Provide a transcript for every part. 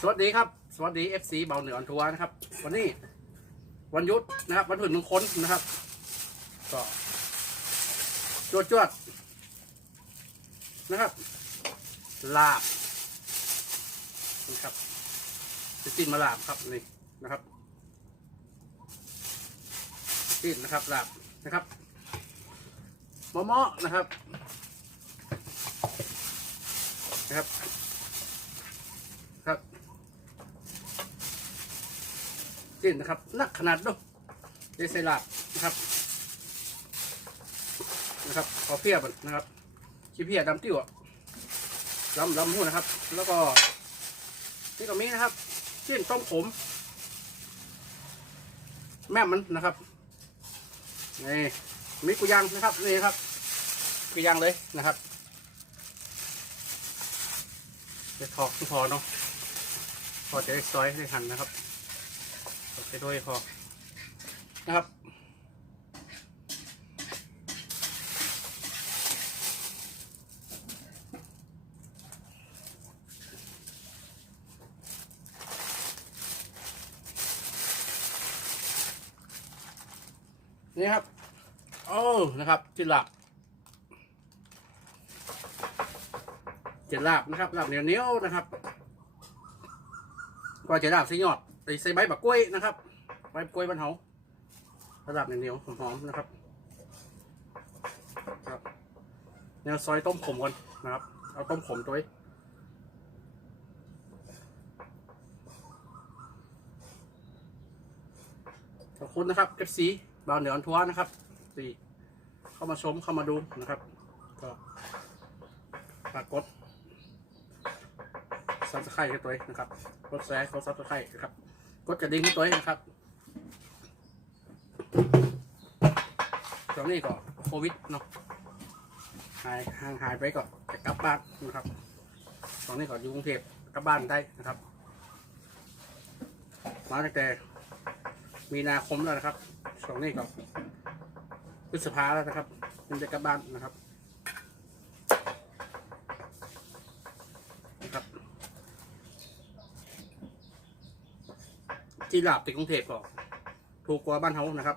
สวัสดีครับ สวัสดี FC เบาเหนือออนทัวร์นะครับ วันนี้วันยุทธนะครับ วันผื่นมงคลนะครับก็จวดจวดนะครับ ลาบนะครับจะจิ้นมาลาบครับนี่นะครับจิ้นนะครับลาบนะครับมะมะนะครับนะครับ จิ้นนะครับนักขนาดดูเดซลาบนะครับ นะครับขอเพียบนะครับขี้เพียดำติ้วอะลำลำหูนะครับ แล้วก็นี่ก็มีนะครับจิ้นต้มขม แม่มันนะครับนี่มีกุยังนะครับนี่ครับกุยังเลยนะครับเดี๋ยวทอกพอเนาะพอจะได้ซอยได้หั่นนะครับ จะด้วยพอนะครับ นี่ครับ โอ้นะครับจิลาบจิลาบนะครับลาบเหนียวเนียวๆนะครับ ก็จะดาบส่ยอด ใส่ใบบักกล้วยนะครับ ใบกล้วยบ้านเฮาระดับเหนียวหอมๆนะครับครับแนวซอยต้มขมก่อนนะครับ เอาต้มขมตัวขอบคุณนะครับ FC บาวเหนืออนทัวร์นะครับที่เข้ามาชมเข้ามาดูนะครับ ก็ฝากกดซับสไครต์ให้ตัวนะครับกดแชร์กดซับสไครต์นะครับ กดกระดิ่งตัวเองครับตอนนี้ก็โควิดเนาะหายห่างหายไปก็จะกลับบ้านนะครับตอนนี้ก็อยู่กรุงเทพกลับบ้านได้นะครับ มาตั้งแต่มีนาคมแล้วนะครับช่วงนี้ก็พฤษภาแล้วนะครับมันจะกลับบ้านนะครับ ที่ลาบติดกรุงเทพก็ถูกกว่าบ้านเฮานะครับ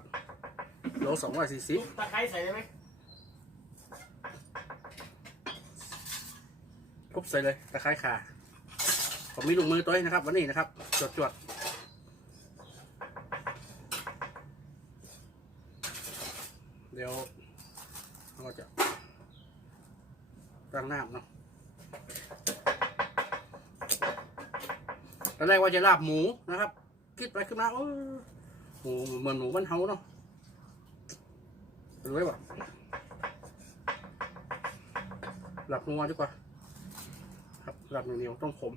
โลสองร้อยสี่สิบตะไคร้ใส่ได้ไหมครบใส่เลยตะไคร้ขาผมมีลูกมือตัวเองนะครับ วันนี้นะครับจดจดเดี๋ยวเราก็จะตั้งน้ำเนาะตอนแรกว่าจะลาบหมูนะครับ คิดไปขึ้นมาโอ้หมูเหมือนหมูบ้นเฮาเนาะรู้ไหมบ่หลับงัวดีกว่า ครับหลับเหนียวๆต้องขม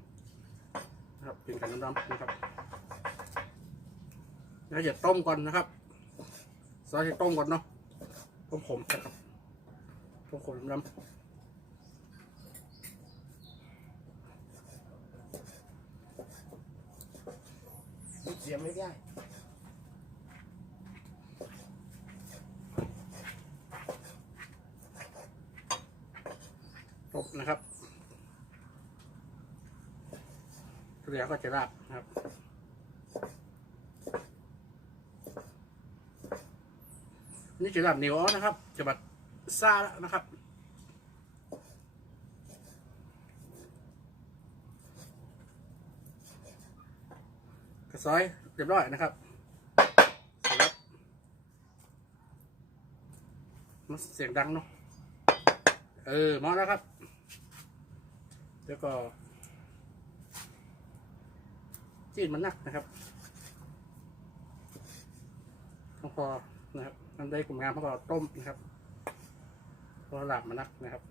นะครับกินกับน้ำดำนะครับแล้วอย่าต้มก่อนนะครับซอยจะต้มก่อนเนาะต้มขมนะครับต้มขมน้ำ เสียไม่ได้ต้มนะครับเดี๋ยวก็จะราบนะครับนี่จะราบเหนียวนะครับจะแบบซ่าแล้วนะครับ กระซอยเรียบร้อยนะครับเสร็จแล้วมันเสียงดังเนาะเออมาแล้วครับ แล้วก็จีนมันนักนะครับต้องพอนะครับน้ำได้กลุ่มงานเพราะเราต้มนะครับพราะหลาบมันนักนะครับ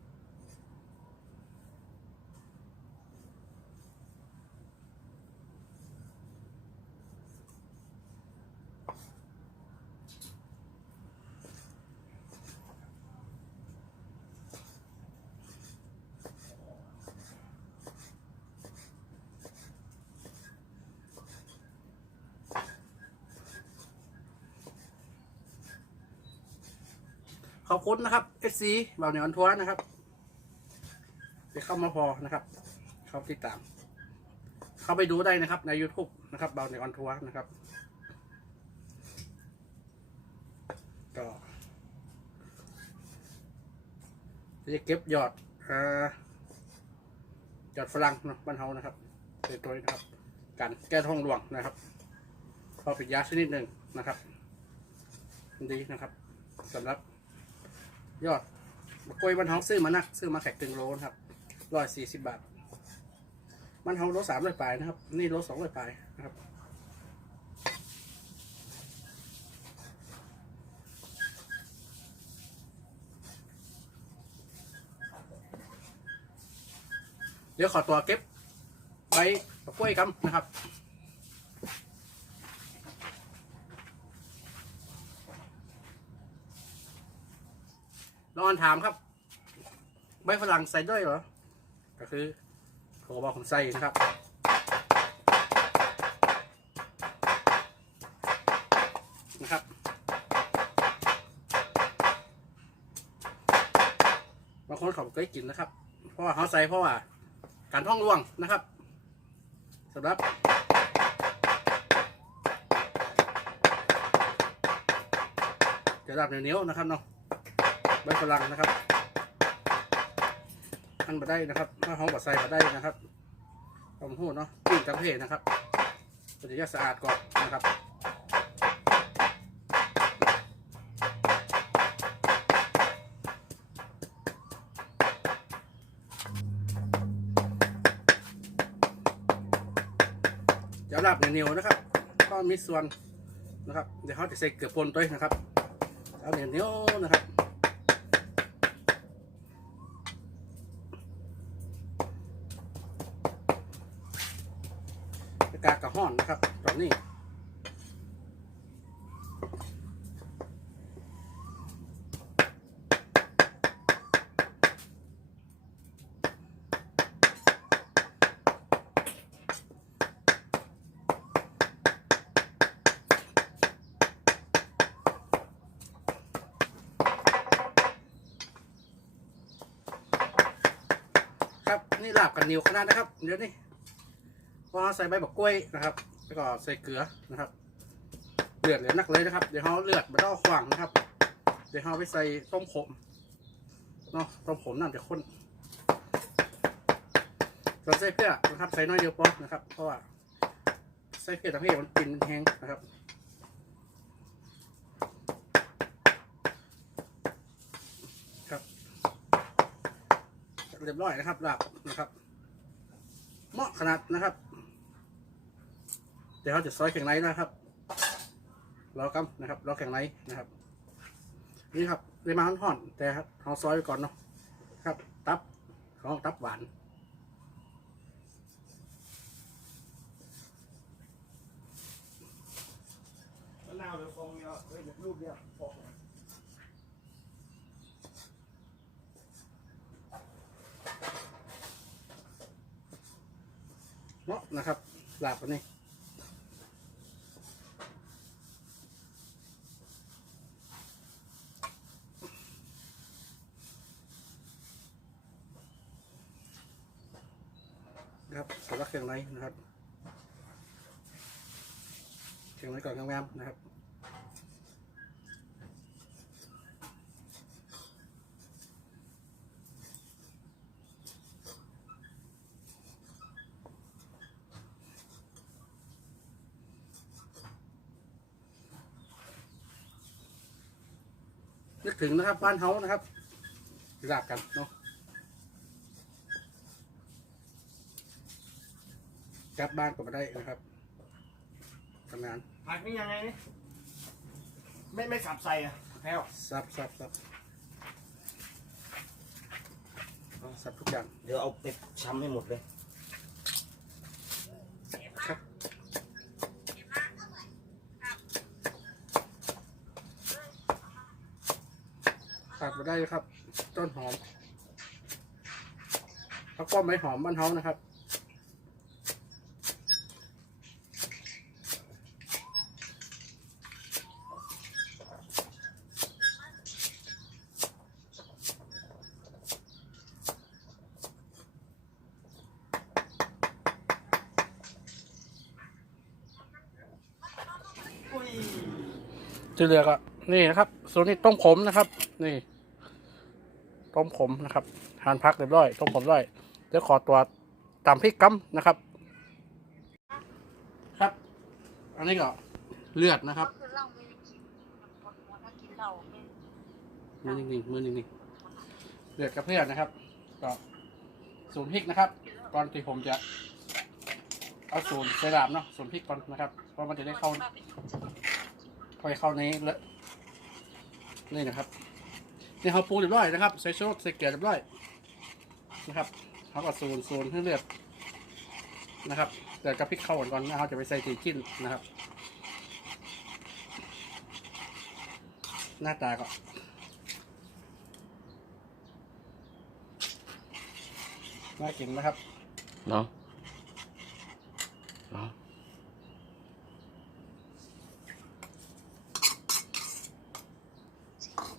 อบคุณนะครับ SC บ่าวเหนียวอันทัวร์นะครับที่เข้ามาพอนะครับชอบติดตาม เข้าไปดูได้นะครับ ใน YouTube นะครับเบาในออนทัวร์นะครับ ก็จะเก็บยอดอ่ายอดฝรั่งเนาะบ้านเฮานะครับเป็นตัวนะครับ การแก้ท้องรวงนะครับพอเป็นยาชนิดหนึ่งนะครับ ดีนะครับสำหรับ ยอดมะกล้วยบ้านเฮาซื้อมานัก ซื้อมาแขกตึงโลนะครับร้อยสี่สิบบาทบ้านเฮาโลสามร้อยปลายนะครับ นี่โลสองร้อยปลายนะครับเดี๋ยวขอตัวเก็บใบมะกล้วยกันนะครับ อนถามครับ ใบฝรั่งใส่ด้วยเหรอ ก็คือขาก็บอกผมใส่นะครับนะครับ บางคนเขาเคยกินนะครับ เพราะว่าเขาใส่เพราะว่าการท่องร่วงนะครับสำหรับจะรับเหนียวๆนะครับเนาะ ใบฝรั่งนะครับอันมาได้นะครับถ้าห้องบัดใส่มาได้นะครับผมพูดเนาะกินจังเพศนะครับมันจะสะอาดก่อนนะครับเดี๋ยวรับเหนียวนะครับ ก็มีส่วนนะครับ เดี๋ยวเขาจะใส่เกลือป่นด้วยนะครับเอาเหนียวนะครับ กากระห้อนนะครับตอนนี้ครับนี่ลาบกันนิวขนาดนะครับ เดี๋ยวนี้ พอใส่ใบบักกล้วยนะครับแล้วก็ใส่เกลือนะครับเลือดเหลือนักเลยนะครับ เดี๋ยวเขาเลือดมาต้องขวางนะครับ เดี๋ยวเขาไปใส่ต้มขมเนาะต้มขมน้ำจะข้นส่วนใส่เพื่อนะครับใส่น้อยเดียวพอนะครับ เพราะว่าใส่เพื่อทำให้มันกินแห้งนะครับครับเรียบร้อยนะครับหลาบนะครับ เหมาะขนาดนะครับ เดี๋ยวเขาจะซอยแข็งในนะครับรอกำนะครับรอแข็งในนะครับ นี่ครับเรียมาห่อนๆแต่ครับเขาซอยไว้ก่อนเนาะครับ ตับของตับหวานมะนาวหรือฟองเดียวเฮ้ยรูปเดียวฟองเนาะนะครับหลาบอันนี้ นะครับสำหรับเครื่องในนะครับเครื่องในก่อนงามๆนะครับนึกถึงนะครับบ้านเฮานะครับลาบกันเนาะ กลับบ้านก็มาได้นะครับทำงานผักนี่ยังไงนี่ไม่ไม่สับใส่อะแพลวซับซับซับเอาซับทุกอย่างเดี๋ยวเอาไปช้ำให้หมดเลย ครับขาดมาได้ครับ ต้นหอมแล้วก็ไม้หอมบ้านเฮานะครับ ที่เหลือก็นี่นะครับส่วนนี้ต้มขมนะครับ นี่ ต้มขมนะครับทานพักเรียบร้อย ต้มขมเรียบร้อยเดี๋ยวขอตัวตามพริกกัมนะครับ ครับ อันนี้ก็เลือดนะครับคือหล้าไม่ได้กินปวดหัวถ้ากินเหล้าไม่มือนิ่งๆมือนิ่งๆเลือดกับเพื่อนนะครับก็สูนพริกนะครับก่อนที่ผมจะเอาสูนใส่ลาบเนาะสูนพริกก่อนนะครับเพราะมันจะได้เข้า ค่อยเข้าในเละนี่นะครับนี่เขาปูเรียบร้อยนะครับใส่ชูรสใส่เกลือเรียบร้อยนะครับเขาก็สูนสูนให้เลือดนะครับเดี๋ยวกับพริกเข้าก่อนก่อนนะเขาจะไปใส่ตีจิ้นนะครับ หน้าตาก็น่ากินนะครับเนาะ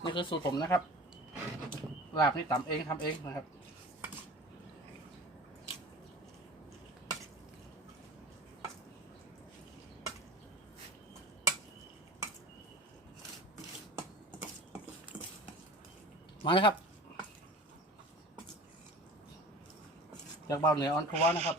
นี่คือสูตรผมนะครับลาบนี่ตำเองทำเองนะครับมาเลยครับจากเบาเหนือออนทัวร์นะครับ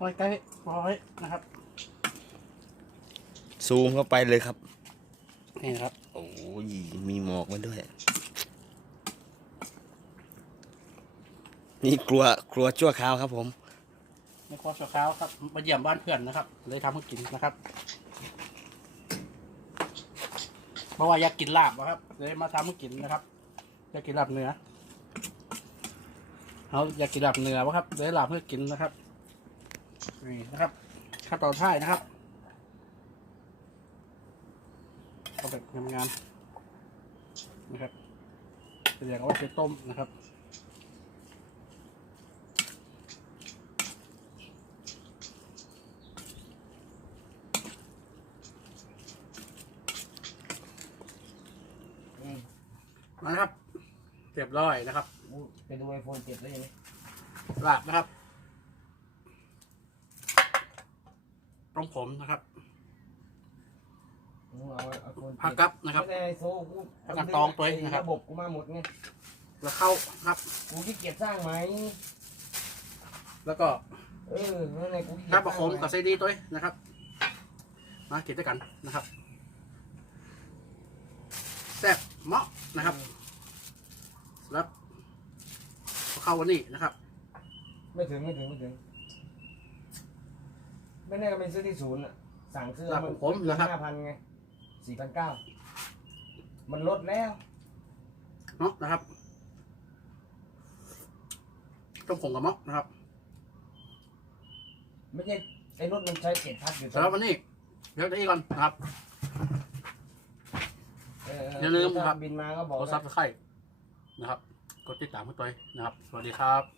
ร้อยใกล้ร้อยนะครับ ซูมเข้าไปเลยครับ นี่นะครับ โอ้ยมีหมอกมาด้วย นี่กลัวกลัวชั่วคราวครับผมในครัวชั่วคราวครับมาเยี่ยมบ้านเพื่อนนะครับ เลยทำให้กินนะครับเพราะว่าอยากกินลาบนะครับ เลยมาทำให้กินนะครับ อยากกินลาบเนื้อเขาอยากกินลาบเนื้อวะครับเลยลาบเพื่อกินนะครับ นี่นะครับขั้นตอนท้ายนะครับเอาแบบงามๆนะครับเรียกว่าไปต้มนะครับมานะครับเรียบร้อยนะครับไปดูไอโฟนเจ็ดได้ยังไงลาบนะครับ ต้มผมนะครับเอาไอโฟนผักกับนะครับไม่ได้ไอโซกูผักกาดตองตัวเองนะครับระบบกูมาหมดไงแล้วเข้าครับกูขี้เกียจสร้างไหมแล้วก็เออนั่นไงกูขี้เกียจข้าวประโคมสร้างไหกับไซดีตัวเองนะครับมากินด้วยกันนะครับแซ่บเหมาะนะครับแล้วเข้าวันนี้นะครับ ไม่ถึงไม่ถึงไม่ถึง ไม่แน่ก็ไปซื้อที่ศูนย์อะสั่งซื้อลาบของผมนะครับ ห้าพันไงสี่พันเก้ามันลดแล้ว เนาะนะครับ ต้มผมกับเมาะนะครับไม่ใช่ไอ้รถมันใช้เจ็ดพัดอยู่สำหรับวันนี้เดี๋ยวได้ก่อนนะครับ เอออย่าลืมครับบินมาก็บอกกดซับสไครต์นะครับ กดติดตามให้ตัวเองนะครับ สวัสดีครับ